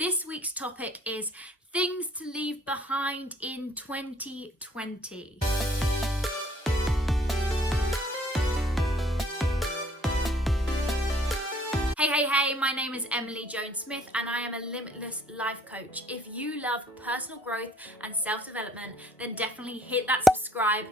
This week's topic is things to leave behind in 2020. Hey, my name is Emily Joan Smith and I am a Limitless life coach. If you love personal growth and self-development, then definitely hit that subscribe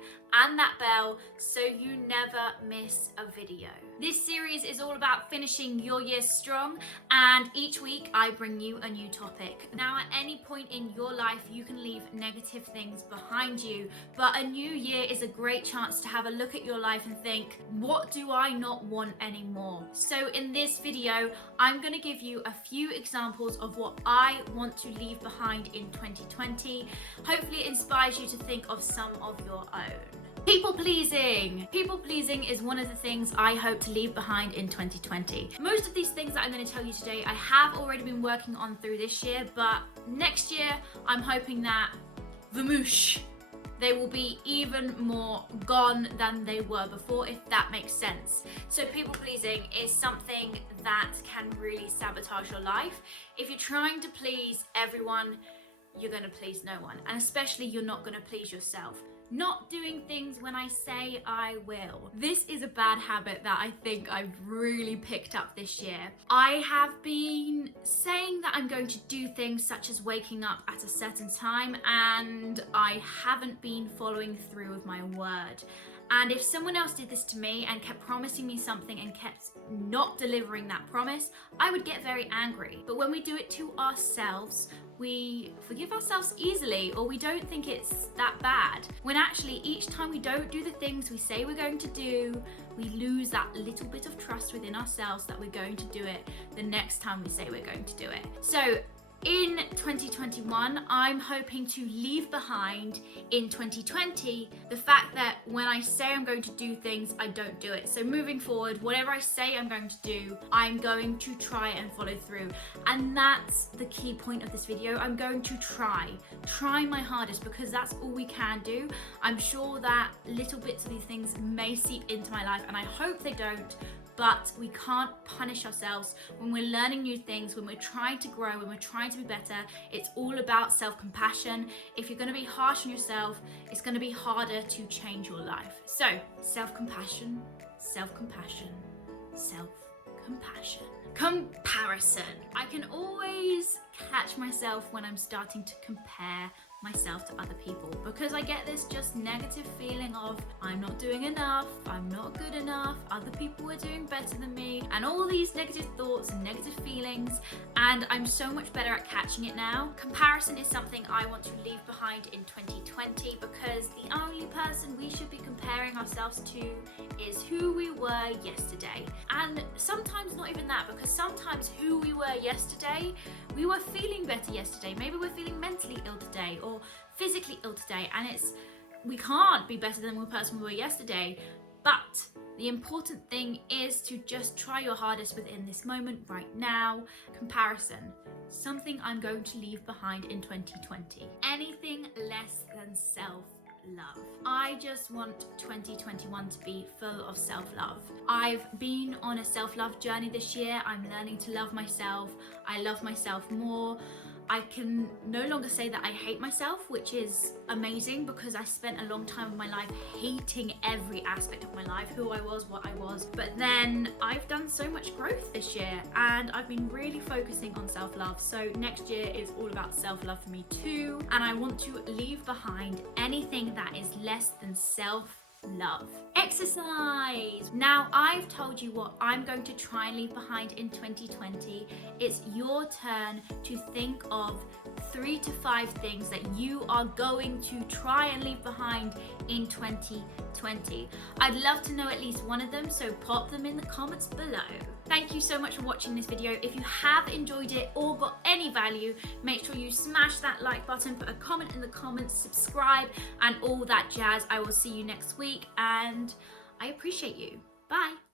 and that bell so you never miss a video. This series is all about finishing your year strong, and each week I bring you a new topic. Now, at any point in your life, you can leave negative things behind you, but a new year is a great chance to have a look at your life and think, what do I not want anymore? So in this video, I'm going to give you a few examples of what I want to leave behind in 2020. Hopefully it inspires you to think of some of your own. People pleasing. People pleasing is one of the things I hope to leave behind in 2020. Most of these things that I'm going to tell you today, I have already been working on through this year, but next year I'm hoping that they will be even more gone than they were before, if that makes sense. So people pleasing is something that can really sabotage your life. If you're trying to please everyone, you're going to please no one, and especially you're not going to please yourself. Not doing things when I say I will. This is a bad habit that I think I've really picked up this year. I have been saying that I'm going to do things such as waking up at a certain time, and I haven't been following through with my word. And if someone else did this to me and kept promising me something and kept not delivering that promise, I would get very angry. But when we do it to ourselves, we forgive ourselves easily, or we don't think it's that bad. When actually each time we don't do the things we say we're going to do, we lose that little bit of trust within ourselves that we're going to do it the next time we say we're going to do it. So in 2021, I'm hoping to leave behind in 2020 the fact that when I say I'm going to do things, I don't do it. So moving forward, whatever I say I'm going to do, I'm going to try and follow through. And that's the key point of this video. I'm going to try my hardest, because that's all we can do. I'm sure that little bits of these things may seep into my life, and I hope they don't. But we can't punish ourselves when we're learning new things, when we're trying to grow, when we're trying to be better. It's all about self-compassion. If you're going to be harsh on yourself, it's going to be harder to change your life. So, self-compassion, self-compassion, self-compassion. Comparison. I can always catch myself when I'm starting to compare myself to other people, because I get this just negative feeling of I'm not doing enough, I'm not good enough, other people are doing better than me, and all these negative thoughts and negative feelings, and I'm so much better at catching it now. Comparison is something I want to leave behind in 2020, because the only person we should be comparing ourselves to is who we were yesterday. And sometimes not even that, because sometimes who we were yesterday, we were feeling better yesterday, maybe we're feeling mentally ill today or physically ill today, and we can't be better than the person we were yesterday. But the important thing is to just try your hardest within this moment right now. Comparison, something I'm going to leave behind in 2020. Anything less than self-love. I just want 2021 to be full of self-love. I've been on a self-love journey this year. I'm learning to love myself. I love myself more. I can no longer say that I hate myself, which is amazing, because I spent a long time of my life hating every aspect of my life, who I was, what I was. But then I've done so much growth this year, and I've been really focusing on self-love. So next year is all about self-love for me too, and I want to leave behind anything that is less than self-love. Exercise. Now, I've told you what I'm going to try and leave behind in 2020. It's your turn to think of 3 to 5 things that you are going to try and leave behind in 2020. I'd love to know at least one of them, so pop them in the comments below. Thank you so much for watching this video. If you have enjoyed it or got any value, make sure you smash that like button, put a comment in the comments, subscribe, and all that jazz. I will see you next week, and I appreciate you. Bye.